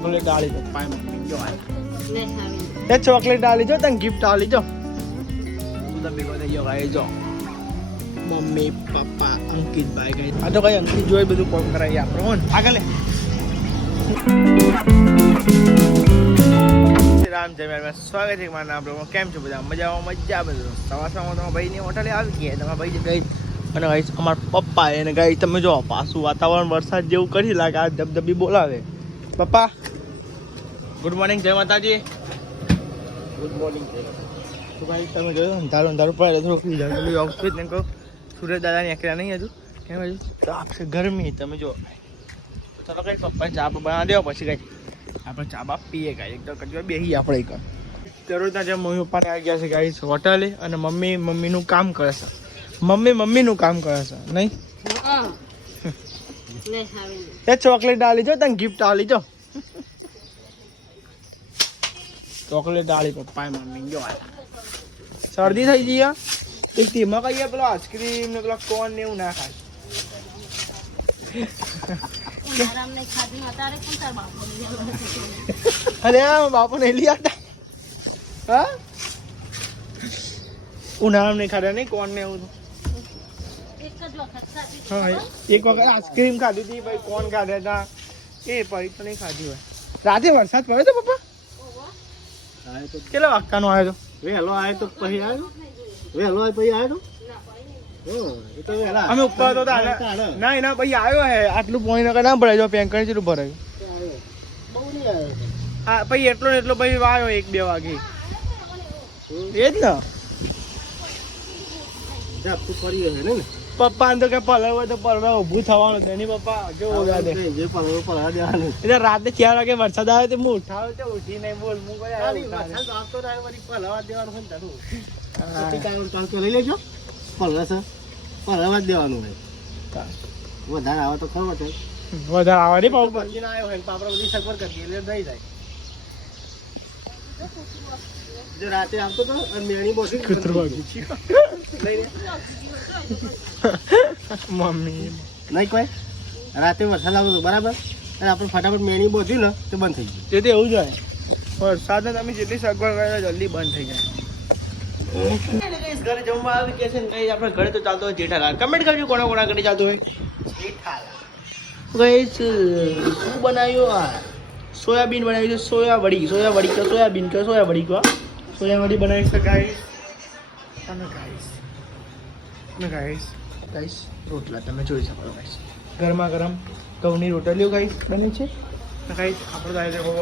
chocolate આલી પપ્પાએ mummy જો એ ચોકલેટ આલી જો તને ગિફ્ટ આલી જો તું તો ભેગો થઈ ગયો ગાઈસ જો મમ્મી પપ્પા અંકિતભાઈ ગઈ આ તો કઈ અંકિત જોઈ બધું કોમ કરાવી આપણે હોન આગળ લે રામ જય મેં સ્વાગત છે મારા નામ કેમ છો બધા મજા બધું સવારમાં તમારા ભાઈની હોટલે આવી ગયા તમારા ભાઈ ગઈ અને ગાઈસ અમારા પપ્પા એને ગાઈ તમે જો પાછું વાતાવરણ વરસાદ જેવું કરી લાગે આ ધબધબી બોલાવે પપ્પા ગુડ મોર્નિંગ જય માતાજી ગુડ મોર્નિંગ તો ભાઈ તમે જોયું અંધારું પડે થોડું જલ્દી ઓફિસ ને કહો સુરજ દાદાની એકલા નહીં હતું કેમ હજુ તો આપશે ગરમી તમે જો તો ચાલો કઈ પપ્પા ચા બનાવી દેવો પછી કઈ આપણે ચા બાપ પીએ કાંઈ એક તો કચવા બેસી આપણે એક દરરોજના જે મમ્મી પપ્પાને આવી ગયા છે ગાઈસ હોટલે અને મમ્મીનું કામ કરે છે મમ્મીનું કામ કરે છે નહીં એ ચોકલેટ આલી જો તને ગિફ્ટ આલી જો ચોકલેટ આલી પપ્પાએ મમ્મી જો શરદી થઈ ગઈ એક તેમાં કહીએ પેલો આઈસ્ક્રીમ ને પેલો કોન ને એવું ના ખાય અરે બાપુ ને લઈ આવતા હા ઉનાળામાં નહીં ખાધા નહીં કોણ ને એવું હા એક વખત આઈસ્ક્રીમ ખાધી હતી ભાઈ કોણ ખાધા હતા એ પછી તો નહીં ખાધી હોય રાતે વરસાદ પડ્યો તો પપ્પા કેટલા વાગતાનો આવ્યો તો વહેલો આવ્યો તો પછી આવ્યો વહેલો આવ્યો પછી આવ્યો અમે ઉપર તો ના એના પછી આવ્યો હે આટલું પોઈન્ટ ના ભરાય જો પેંકણ કેટલું ભરાયું હા પછી એટલો ને એટલો પછી આવ્યો 1-2 વાગે એ જ ને પપ્પા તો કે પલવ તો પલવ ઊભું થવાનું છે નહીં પપ્પા કેવું રાતે એટલે રાતે 4 વાગે વરસાદ આવે તો હું ઉઠાવે તો ઉઠી નહીં બોલ હું લઈ લેજો પલવા દેવાનું વધારે આવે તો ખબર છે વધારે આવે નહીં પાઉં આવ્યો હોય પાપડા બધી સગવડ કરી એટલે થઈ જાય જો રાતે આવતો તો અને મેણી બોસી મમ્મી નહીં કોઈ રાતે વરસાદ આવતો હતો બરાબર અને આપણે ફટાફટ મેણી બોધી ને તો બંધ થઈ ગયું તે તો એવું જ હોય વરસાદ તમે જેટલી સગવડ કરે જલ્દી બંધ થઈ જાય ઘરે જમવા આવી કે છે ને કઈ આપણે ઘરે તો ચાલતો હોય જેઠાલાલ કમેન્ટ કરજો કોના ઘરે ચાલતો હોય જેઠાલાલ શું બનાવ્યું આ સોયાબીન બનાવી છે સોયાવડી કે સોયાબીન કે સોયાવડી કો સોયાવડી બનાવી છે ગાઈસ ગાઈસ રોટલા તમે જોઈ શકો ગાઈસ ગરમા ગરમ ઘઉંની રોટલીઓ ગાઈસ બને છે ગાઈસ આપણે તો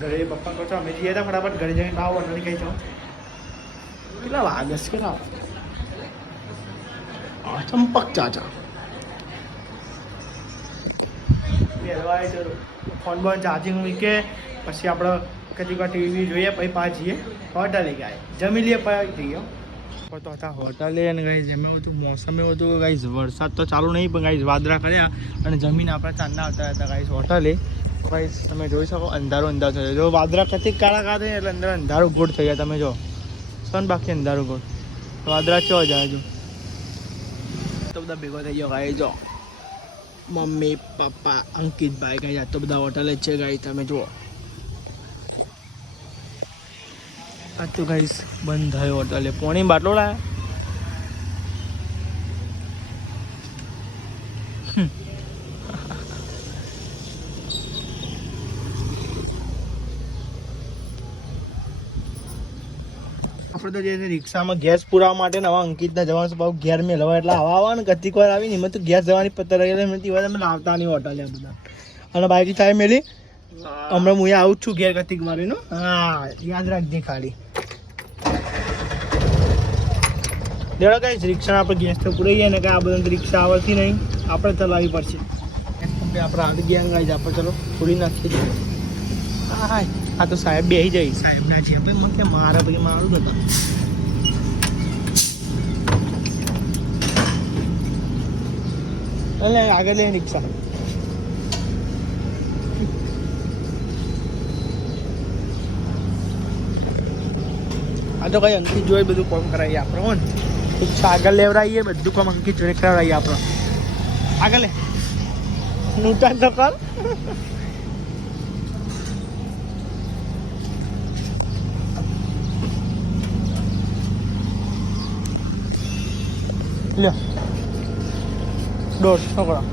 ઘરે પપ્પા કહો છો અમે જઈએ હતા ફટાફટ ઘરે જઈને આવો એટલે કહી જાઓ કેટલા વાગે છે કેટલા ચંપક ચાચા ફોન બોન ચાર્જિંગ મૂકે પછી આપણે કદી ટીવી જોઈએ પછી પાછા જઈએ હોટલે ગાય જમી લઈએ પછી જઈએ તો હતા હોટલે અને ગાઈઝ એમ એવું હતું મોસમ એવું હતું કે ગાઈઝ વરસાદ તો ચાલુ નહીં પણ ગાઈઝ વાદળા કર્યા અને જમીન આપણે ચાંદના આવતા હતા ગાઈઝ હોટલે ગાઈઝ તમે જોઈ શકો અંધારું થયું જો વાદળા કથી કાળા થાય એટલે અંદર અંધારું ગોળ થઈ ગયા તમે જો સન બાકી અંધારું ગોળ વાદળા ચો જાય હજુ તો બધા ભેગો થઈ ગયો ગાઈ જો મમ્મી પપ્પા અંકિતભાઈ ગાઈ આ તો બધા હોટલે જ છે ગાઈ તમે જુઓ આ તો ગાઈસ બંધ થયો હોટલે પોણી બાટલો લાયા આપણે તો જે રિક્ષામાં ગેસ પુરાવા માટે નવા અંકિતના જવાનું છે ભાવ ઘેર મેળવા એટલે આવા ને કતિક વાર આવીને એમાં તો ગેસ જવાની પત્તર રહેલી વાત અમે લાવતા નહીં હોટલે બધા અને બાઈક થાય મેલી હમણાં હું આવું જ છું ઘેર કતિક મારીનું હા યાદ રાખજે ખાલી દેડો કઈ રિક્ષા આપણે ગેસ તો પુરાઈએ ને કે આ બધા રિક્ષા આવડતી નહીં આપણે ચલાવવી પડશે આપણે હાથ ગયા ગાઈ આપણે ચલો થોડી નાખી દઈએ હા આ તો સાહેબ બેસી જાય સાહેબના છે ભાઈ મને કે મારા ભાઈ મારું બધા એટલે આગળ લે રિક્ષા આ તો કઈ અંકિત જોઈ બધું કામ કરાવીએ આપણે હો ને આગળ લેવડાવીએ બધું કામ અંકિત જોઈ કરાવીએ આપણે આગળ લે નૂતન તો કર લ્યો 1.5 છોકરા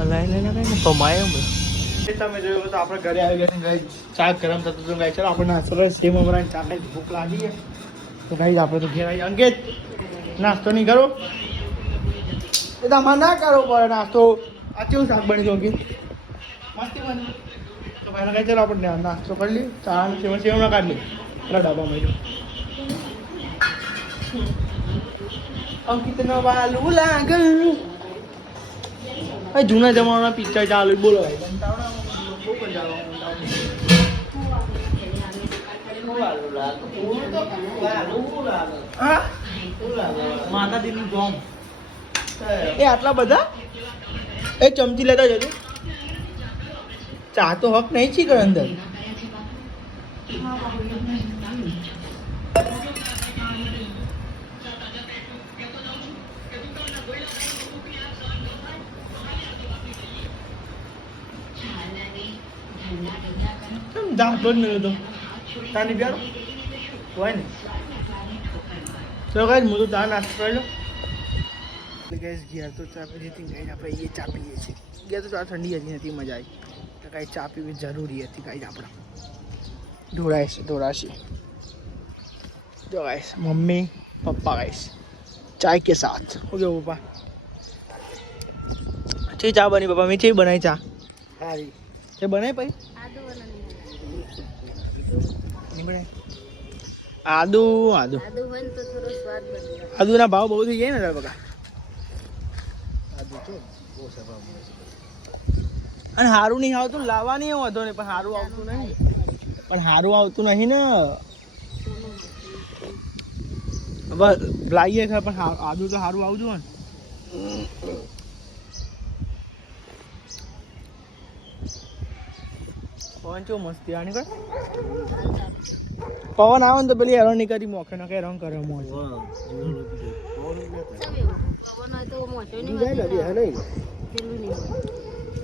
અલાઈ લઈને કઈ કમાય એમ તમે જોયું તો આપણે ઘરે આવી ગયા ગાઈ ચા ગરમ થતું હતું ગાઈ ચાલો આપણે નાસ્તો કરીએ સેવ મમરા ચા ખાઈ ભૂખ લાગી છે તો ગાઈ આપણે તો ઘેર આવી અંકિત નાસ્તો નહીં કરો એ તમારે ના કરવો પડે નાસ્તો આ કેવું શાક બની ગયું અંકિત મસ્તી બની તો ભાઈને કાંઈ ચાલો આપણે નાસ્તો કરી લઈએ ચા સેવ સેવ ના કાઢી લઈએ પેલા ડબ્બામાં જો અંકિતનો વાલું લાગલ જૂના જમાનાના પિક્ચર ચાલુ બોલો માતાજીનું જોમ એ આટલા બધા એ ચમચી લેતા જજો ચા તો હક નહીં છે કે અંદર દાંત બંધ નહીં તો તાની પ્યારો હોય ને ચલો ગાઈસ હું તો ચા નાસ્તો કરી લો ગાઈસ ઘેર તો ચા પીધી હતી ગાઈસ આપણે એ ચા પીએ છીએ ઘેર તો ચા ઠંડી હતી નથી મજા આવી તો ગાઈસ ચા પીવી જરૂરી હતી ગાઈસ આપણે ઢોળાશે જો ગાઈસ મમ્મી પપ્પા ગાઈસ ચાય કે સાથ હો ગયો પપ્પા છે ચા બની પપ્પા મેં છે બનાવી ચા સારી તે બનાવી પછી આદુ આદુ આદુ ના ભાવ બહુ થઈ જાય ને તાર બકા અને સારું નહીં આવતું લાવવા નહીં વાંધો નહીં પણ સારું આવતું નહીં ને બસ લાવીએ ખરા પણ આદુ તો સારું આવતું ને પવન ચો મસ્તી આની કર પવન આવે ને તો પેલી હેરાન નહીં કરી મોખે નાખે હેરાન કરે મોજ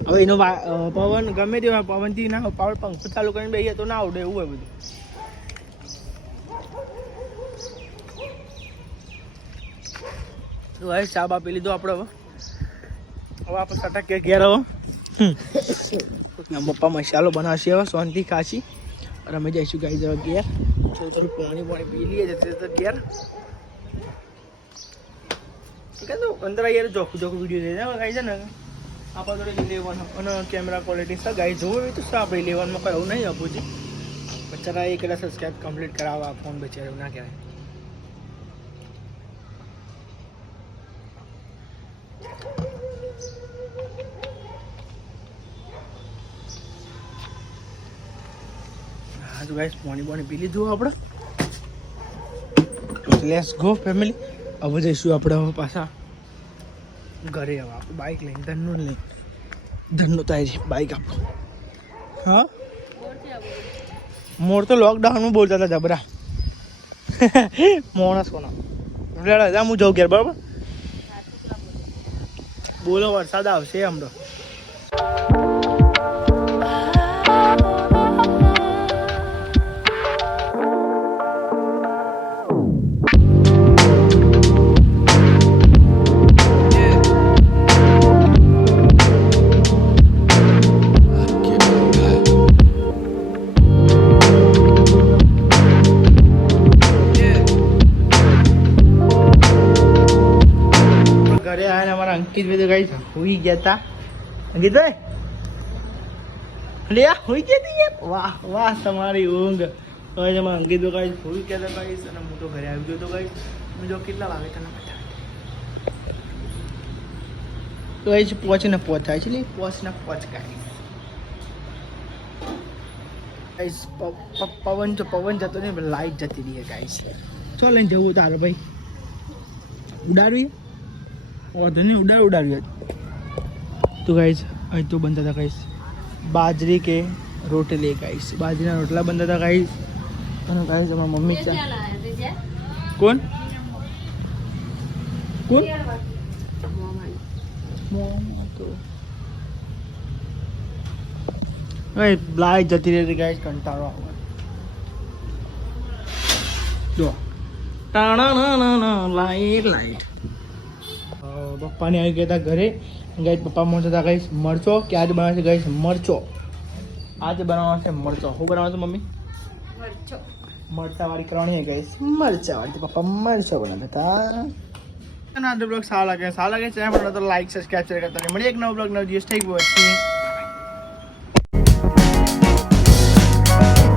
હવે એનો પવન ગમે તે પવનથી ના પાવર પંખો ચાલુ કરીને બેહીએ તો ના આવડે એવું હોય બધું તો હવે ચા બા પી લીધો આપણે હવે આપણે સટક ઘેર હવે પપ્પા મસાલો બનાવશે હવે શાંતિ ખાશી અને અમે જઈશું ગાઈ જવા ઘેર થોડું પાણી પી લઈએ જતે તો ઘેર ઠીક છે તો અંદર યાર જોખું વિડીયો દે ગાઈ છે ને આપણે થોડી 11 અને કેમેરા ક્વોલિટી સર ગાઈ જોવું તો સર આપણે 11માં કરવું નહીં આપું છે બચારા એક સબસ્ક્રાઈબ કમ્પ્લીટ કરાવવા ફોન બચારે ના કહેવાય તો ગાઈસ પાણી પી લીધું આપણે લેટ્સ ગો ફેમિલી હવે જઈશું આપણે હવે પાછા ઘરે હવે આપણે બાઇક લઈને ધનનું થાય છે બાઇક આપણું હા મોર તો લોકડાઉનમાં બોલતા હતા જબરા મોણસ કોના રેડા હું જાઉં ઘેર બરાબર બોલો વરસાદ આવશે હમણાં અંકિતભાઈ તો ગાઈસ હોઈ ગયા હતા અંકિતભાઈ લે હોઈ ગયા હતી વાહ વાહ તમારી ઊંઘ હવે તમારા અંકિતભાઈ ગાઈસ હોઈ ગયા હતા ગાઈસ અને હું તો ઘરે આવી ગયો તો ગાઈસ જો કેટલા વાગે તને બધા તો ગાઈસ પોચ થાય છે પોચ ગાઈસ પવન જતો ને લાઈટ જતી રહી ગાઈસ ચો લઈને જવું તારે ભાઈ ઉડાડવી વાંધો નહીં ઉડાડ્યું તો ગાઈસ અહીં તો બનતા હતા ગાઈસ બાજરી કે રોટલી ગાઈસ બાજરીના રોટલા બનતા હતા ગાઈસ અને ગાઈસ અમારા મમ્મી કોણ લાઈટ જતી રહી ગાઈસ કંટાળો આવે જો લાઈટ પપ્પાને આવી ગયા હતા ઘરે ગાઈસ પપ્પા મળતા હતા ગાઈસ મરચો કે આજે બનાવે છે ગાઈસ મરચો આજે બનાવવાનો છે મરચો શું બનાવવાનું છે મમ્મી મરચા વાળી કરવાની છે ગાઈસ મરચા વાળી પપ્પા મરચા બનાવતા હતા બ્લોગ સારા લાગે ચેનલ પર તો લાઈક સબસ્ક્રાઇબ કરતા મળીએ એક નવો બ્લોગ નવો દિવસ થઈ ગયો છે